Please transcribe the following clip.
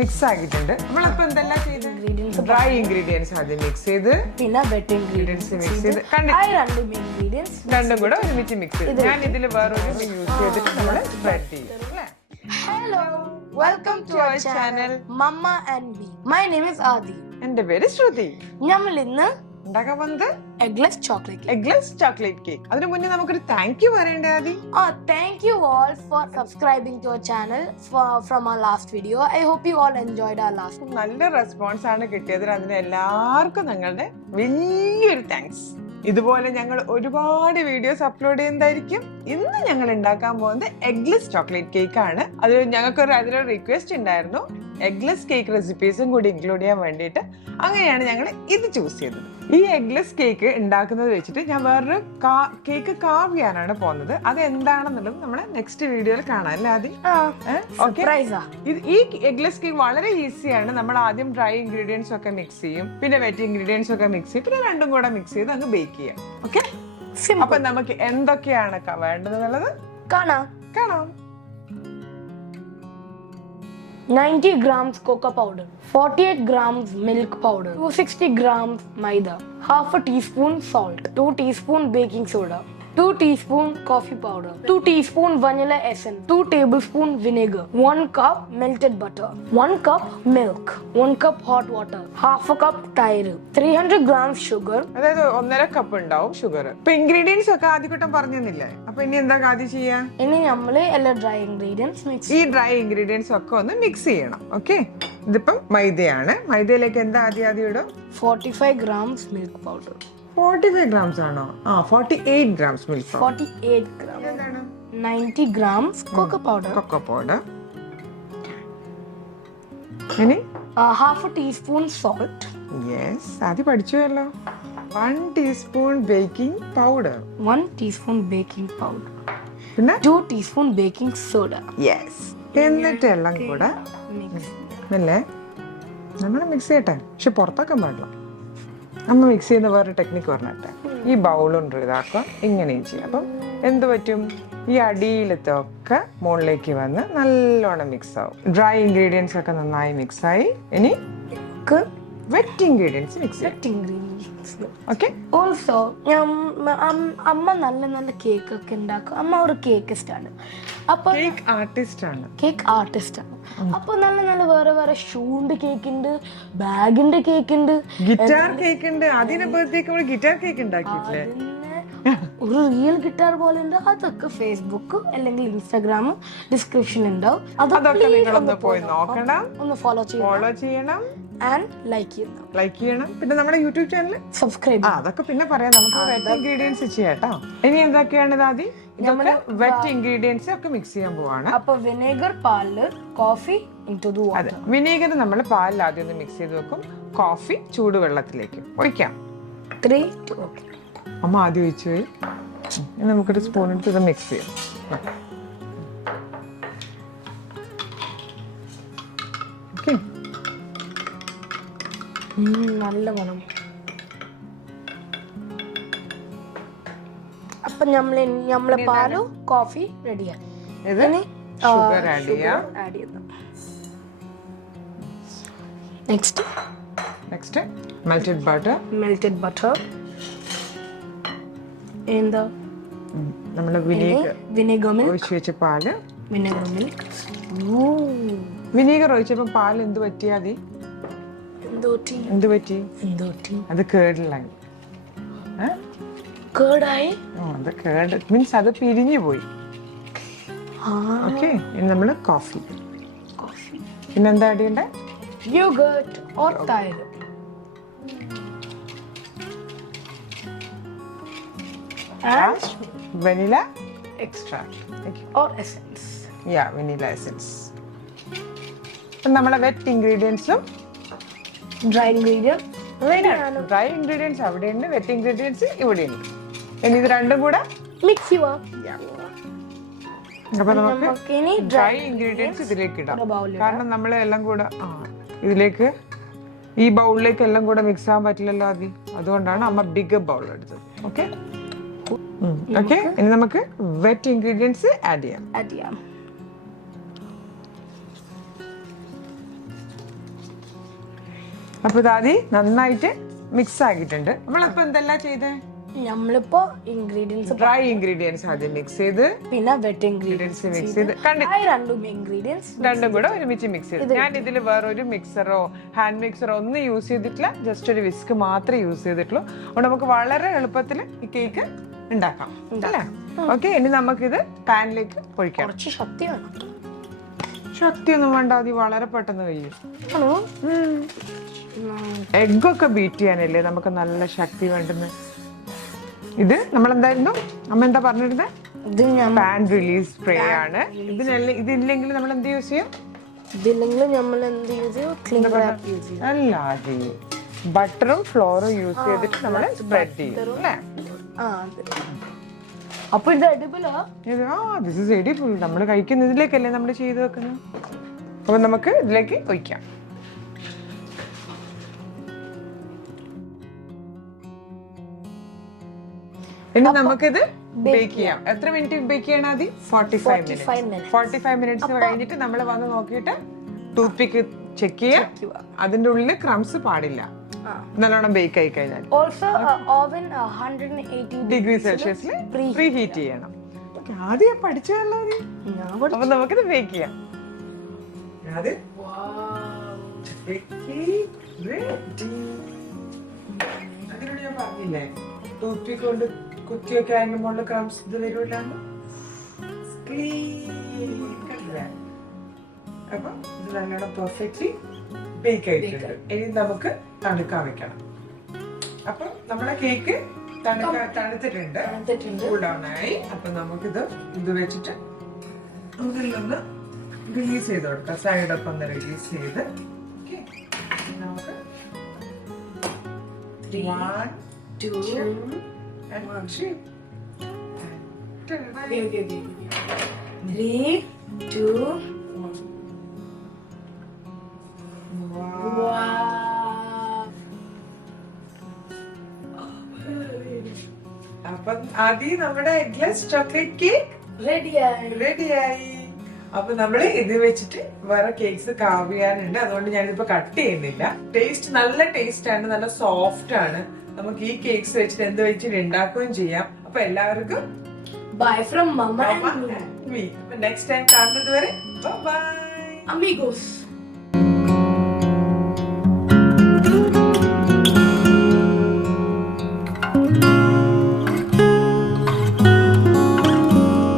Mix ആക്കിയിട്ടുണ്ട്. നമ്മളിപ്പോ എന്തെല്ലാം ചെയ്ത് ഡ്രൈ ഇൻഗ്രീഡിയൻസ് ആദ്യം മിക്സ് ചെയ്ത് പിന്നെ വെറ്റ് ഇൻഗ്രീഡിയൻസ് മിക്സ് ചെയ്ത് രണ്ടും കൂടെ ഒരുമിച്ച് മിക്സ് ചെയ്ത് ഞാൻ ഇതിൽ വേറൊരു യൂസ് ചെയ്തിട്ട് നമ്മൾ സ്പ്രെഡ് ചെയ്യും. Hello, welcome to our channel mamma and B. My name is Aadi. എന്റെ പേര് ശ്രുതി. നമ്മൾ ഇന്ന് ഉണ്ടാക്കാൻ വന്നത് എഗ്ലെസ് ചോക്ലേറ്റ് കേക്ക്. അതിനു മുന്നേ നമുക്കൊരു താങ്ക് യു പറയണ്ടേ ആദി? Thank you all for subscribing to our channel from our last video. I hope you all enjoyed our last. നല്ല റെസ്പോൺസ് ആണ് കിട്ടിയത്. അതിന് എല്ലാവർക്കും ഞങ്ങളുടെ വലിയൊരു താങ്ക്സ്. ഇതുപോലെ ഞങ്ങൾ ഒരുപാട് വീഡിയോസ് അപ്ലോഡ് ചെയ്യുന്നതായിരിക്കും. ഇന്ന് ഞങ്ങൾ ഉണ്ടാക്കാൻ പോകുന്നത് എഗ്ലെസ് ചോക്ലേറ്റ് കേക്ക് ആണ്. അതിലൊരു റിക്വസ്റ്റ് ഉണ്ടായിരുന്നു, എഗ്ലെസ് കേക്ക് റെസിപ്പീസും കൂടി ഇൻക്ലൂഡ് ചെയ്യാൻ വേണ്ടിയിട്ട്. അങ്ങനെയാണ് ഞങ്ങൾ ഇത് ചൂസ് ചെയ്തത്. ഈ എഗ്ലെസ് കേക്ക് ഉണ്ടാക്കുന്നത് വെച്ചിട്ട് ഞാൻ വേറൊരു കേക്ക് കാവ് ചെയ്യാനാണ് പോകുന്നത്. അത് എന്താണെന്നുള്ളത് നമ്മളെ നെക്സ്റ്റ് വീഡിയോയിൽ കാണാം അല്ലേ ആദ്യം? ഈ എഗ്ലെസ് കേക്ക് വളരെ ഈസിയാണ്. നമ്മൾ ആദ്യം ഡ്രൈ ഇൻഗ്രീഡിയൻസ് ഒക്കെ മിക്സ് ചെയ്യും, പിന്നെ വെറ്റ് ഇൻഗ്രീഡിയൻസ് ഒക്കെ മിക്സ് ചെയ്യും, പിന്നെ രണ്ടും കൂടെ മിക്സ് ചെയ്ത് അങ്ങ് ബേക്ക് ചെയ്യാം. ഓക്കെ, അപ്പൊ നമുക്ക് എന്തൊക്കെയാണ് വേണ്ടതെന്നുള്ളത് കാണാം. 90 grams cocoa powder, 48 grams milk powder, 260 grams maida, half a teaspoon salt, 2 teaspoon baking soda, 2 teaspoon coffee powder, 2 teaspoon vanilla essence, 2 tablespoon vinegar, 1 cup melted butter, 1 cup milk, 1 cup hot water, half a cup തൈര്, 300 grams sugar. അതായത് 1.5 cup ഉണ്ടാവും sugar. ഇപ്പൊ ingredients ഒക്കെ ആദ്യഘട്ടം പറഞ്ഞില്ലേ? അപ്പൊ ഇനി എന്താ ആദ്യം ചെയ്യാ? ഇനി നമ്മള് എല്ലാ ഡ്രൈ ഇൻഗ്രീഡിയൻസ് ഈ ഡ്രൈ ഇൻഗ്രീഡിയൻസ് ഒക്കെ ഒന്ന് മിക്സ് ചെയ്യണം. ഓക്കെ, ഇതിപ്പം മൈദയാണ്. മൈദയിലേക്ക് എന്താ ആദ്യം ഇടും? 45 grams milk powder. 45 grams ആണോ? 48 grams milk powder. 48 grams. എന്താണ്? 90 grams cocoa powder. Cocoa powder. ഇനി half a teaspoon salt. Yes, ആദ്യം പഠിച്ചുവല്ലോ. 1 teaspoon baking powder. 1 teaspoon baking powder. പിന്നെ 2 teaspoon baking soda. Yes. എന്നിട്ട് എല്ലാം കൂടെ അല്ലേ നമ്മൾ മിക്സ് ചെയ്യട്ടെ. പക്ഷെ പുറത്താക്കാൻ പാടില്ല. നമ്മൾ മിക്സ് ചെയ്യുന്ന വേറെ ടെക്നിക്ക് പറഞ്ഞിട്ടെ. ഈ ബൗളുണ്ട് ഇതാക്കുക, ഇങ്ങനെയും ചെയ്യാം. അപ്പം എന്ത് പറ്റും? ഈ അടിയിലത്തൊക്കെ മുകളിലേക്ക് വന്ന് നല്ലോണം മിക്സ് ആവും. ഡ്രൈ ഇൻഗ്രീഡിയൻസ് ഒക്കെ നന്നായി മിക്സ് ആയി. ഇനി വെറ്റ് ഇൻഗ്രീഡിയൻസ് മിക്സ് ചെയ്യാം. ഓക്കെ. ഓൾസോ അമ്മ നല്ല നല്ല കേക്ക് ഒക്കെ ഉണ്ടാക്കും. അമ്മ ഒരു കേക്കിസ്റ്റ് ആണ്. അപ്പൊ കേക്ക് ആർട്ടിസ്റ്റ് ആണ്. അപ്പൊ നല്ല നല്ല വേറെ ഷൂണ്ട് കേക്ക് ഉണ്ട്, ബാഗിന്റെ കേക്ക് ഉണ്ട്, ഗിറ്റാർ കേക്ക് ഉണ്ട്. അതിനെ ബർത്ത്ഡേക്ക് ഗിറ്റാർ കേക്ക് ഉണ്ടാക്കിയിട്ടില്ലേ? ഒരു റിയൽ ഗിറ്റാർ പോലെ ഉണ്ട്. അതൊക്കെ ഫേസ്ബുക്ക് അല്ലെങ്കിൽ ഇൻസ്റ്റാഗ്രാം ഡിസ്ക്രിപ്ഷൻ ഉണ്ടാവും. അതൊക്കെ നിങ്ങളൊന്ന് പോയി നോക്കണം, ഒന്ന് ഫോളോ ചെയ്യണം ആൻഡ് ലൈക്ക് ചെയ്യണം. പിന്നെ നമ്മുടെ യൂട്യൂബ് ചാനൽ സബ്സ്ക്രൈബ്. അതൊക്കെ പിന്നെ പറയാം. നമുക്ക് വെറ്റ് ഇൻഗ്രീഡിയൻസ് ചെയ്യാട്ടോ. ഇനി എന്തൊക്കെയാണ് ആദ്യം? ഇതൊക്കെ വെറ്റ് ഇൻഗ്രീഡിയൻസ് ഒക്കെ മിക്സ് ചെയ്യാൻ പോവാണ്. അപ്പൊ വിനെഗർ, പാല്, coffee into the water. Vinegar നമ്മൾ പാലിൽ ആദ്യം ഒന്ന് മിക്സ് ചെയ്ത് വെക്കും. കോഫി ചൂടുവെള്ളത്തിലേക്ക് ഒഴിക്കാം. 3 2 ഓക്കെ. അമ്മ ആദ്യം ഒഴിച്ചു പോയി. നമുക്കൊരു സ്പൂൺ എടുത്ത് ഇത് മിക്സ് ചെയ്യാം. ഓക്കെ, നല്ല മണം. അപ്പൊ നമ്മളെ പാലും കോഫി റെഡിയാണ്. ഷുഗർ ആഡ് ചെയ്യാം. Next melted butter. നമ്മള് വിനീഗർ ഒഴിച്ചു വെച്ച പാല്. വിനീഗർ ഒഴിച്ചപ്പോ പാല് എന്ത് പറ്റിയാ? എന്ത് പറ്റി? അത് കേടിലായി. അത് കേട് മീൻസ് അത് പിരിഞ്ഞു പോയി. ഓക്കെ, ഇനി നമ്മള് കോഫി. പിന്നെന്താ ആഡ് ചെയ്യണ്ടേ? യോഗർട്ട് ഓർ തൈര്. vanilla extract or essence. Yeah, vanilla essence. നമ്മളെ വെറ്റ് ഇൻഗ്രീഡിയൻസും ഡ്രൈ ഇൻഗ്രീഡിയൻസ് അവിടെ ഉണ്ട്, വെറ്റ് ഇൻഗ്രീഡിയൻസ് ഇവിടെ ഉണ്ട്. ഇനി ഇത് രണ്ടും കൂടെ മിക്സ് ചെയ്യാം. അപ്പൊ നമുക്ക് ഡ്രൈ ഇൻഗ്രീഡിയൻസ് ഇതിലേക്ക് ഇടാം. കാരണം നമ്മൾ എല്ലാം കൂടെ ഇതിലേക്ക് ഈ ബൗളിലേക്ക് എല്ലാം കൂടെ മിക്സ് ആവാൻ പറ്റില്ലല്ലോ ആദ്യം. അതുകൊണ്ടാണ് അമ്മ ബിഗ് ബൗൾ എടുത്തത്. ഓക്കെ, ഇനി നമുക്ക് വെറ്റ് ഇൻഗ്രീഡിയൻസ് ആഡ് ചെയ്യാം. അപ്പൊ ഇതാദ്യം നന്നായിട്ട് മിക്സ് ആക്കിയിട്ടുണ്ട്. നമ്മളപ്പോ എന്തെല്ലാം ചെയ്തേ? നമ്മളിപ്പോ ഇൻഗ്രീഡിയൻസ് ഡ്രൈ ഇൻഗ്രീഡിയൻസ് ആദ്യം മിക്സ് ചെയ്ത് പിന്നെ വെറ്റ് ഇൻഗ്രീഡിയൻസ് മിക്സ് ചെയ്ത് രണ്ടും കൂടെ ഒരുമിച്ച് മിക്സ് ചെയ്ത്. ഞാൻ ഇതിൽ വേറൊരു മിക്സറോ ഹാൻഡ് മിക്സറോ ഒന്നും യൂസ് ചെയ്തിട്ടില്ല. ജസ്റ്റ് ഒരു വിസ്ക് മാത്രമേ യൂസ് ചെയ്തിട്ടുള്ളൂ. അതുകൊണ്ട് നമുക്ക് വളരെ എളുപ്പത്തിൽ ഈ കേക്ക് ഉണ്ടാക്കാം അല്ലേ? ഓക്കെ, ഇനി നമുക്കിത് പാനിലേക്ക് ഒഴിക്കാം. കുറച്ച് ശക്തി വേണം. ശക്തിയൊന്നും വേണ്ട, അത് വളരെ പെട്ടെന്ന് കഴിയും. എഗ്ഗൊക്കെ ബീറ്റ് ചെയ്യാനല്ലേ നമുക്ക് നല്ല ശക്തി വേണ്ടുന്നത്. ഇത് നമ്മളെന്തായിരുന്നു അമ്മ എന്താ പറഞ്ഞിരുന്നത്? പാൻ റിലീസ് സ്പ്രേ ആണ്. ഇതില്ലെങ്കിൽ നമ്മൾ എന്ത് യൂസ് ചെയ്യും? അല്ലാതെ ബട്ടറും ഫ്ലോറും യൂസ് ചെയ്തിട്ട് നമ്മൾ സ്പ്രെഡ് ചെയ്യും അല്ലേ? അപ്പൊ ഇത് എഡിബിളാ? This is edible. നമ്മൾ കഴിക്കുന്നതിലേക്കല്ലേ നമ്മൾ ചെയ്ത് വെക്കുന്നത്. അപ്പൊ നമുക്ക് ഇതിലേക്ക് ഒഴിക്കാം. ഇനി നമുക്കിത് ബേക്ക് ചെയ്യാം. എത്ര മിനിറ്റ് ബേക്ക് ചെയ്യണം? ആദ്യം 45 മിനിറ്റ്സ് കഴിഞ്ഞിട്ട് നമ്മൾ വന്ന് നോക്കിയിട്ട് ടൂത്ത് പിക്ക് ചെക്ക് ചെയ്യാം. അതിന്റെ ഉള്ളിൽ ക്രംസ് പാടില്ല. നല്ലോണം ബേക്ക് ആയി കഴിഞ്ഞാൽ °180 പ്രീ ഹീറ്റ് ചെയ്യണം. ആദ്യം പഠിച്ചല്ലോ. അപ്പൊ നമുക്കിത് ബേക്ക് ചെയ്യാം. അതിനോട് ഞാൻ പറഞ്ഞില്ലേ, ടൂത്ത് പിക്ക് കൊണ്ട് കുത്തിയൊക്കെ അതിന്റെ മുകളിൽ ക്രംസ് ഇത് വരൂല. അപ്പൊ ഇത് നല്ലോണം പെർഫെക്റ്റ്ലി ബേക്ക് ആയിട്ടുണ്ട്. ഇനി നമുക്ക് തണുക്കാൻ വെക്കണം. അപ്പൊ നമ്മളെ കേക്ക് തണുത്തിട്ടുണ്ട്, കൂൾ ഡൗൺ ആയി. അപ്പൊ നമുക്കിത് വെച്ചിട്ട് ഇതിലൊന്ന് റിലീസ് ചെയ്ത് കൊടുക്കാം. സൈഡൊക്കെ ഒന്ന് റിലീസ് ചെയ്ത് നമുക്ക് 1 2 and 3 3 2 അപ്പൊ ആദ്യം നമ്മുടെ എഗ്ലെസ് ചോക്ലേറ്റ് കേക്ക് റെഡിയായി. അപ്പൊ നമ്മള് ഇത് വെച്ചിട്ട് വേറെ കേക്ക്സ് കാവ് ചെയ്യാനുണ്ട്. അതുകൊണ്ട് ഞാനിപ്പോ കട്ട് ചെയ്യുന്നില്ല. ടേസ്റ്റ് നല്ല ടേസ്റ്റ് ആണ്, നല്ല സോഫ്റ്റ് ആണ്. നമുക്ക് ഈ കേക്ക്സ് വെച്ചിട്ട് എന്ത് വെച്ചിട്ട് ഉണ്ടാക്കുകയും ചെയ്യാം. അപ്പൊ എല്ലാവർക്കും bye from mamma and me. Next time കാണുന്നത് വരെ ബൈ amigos.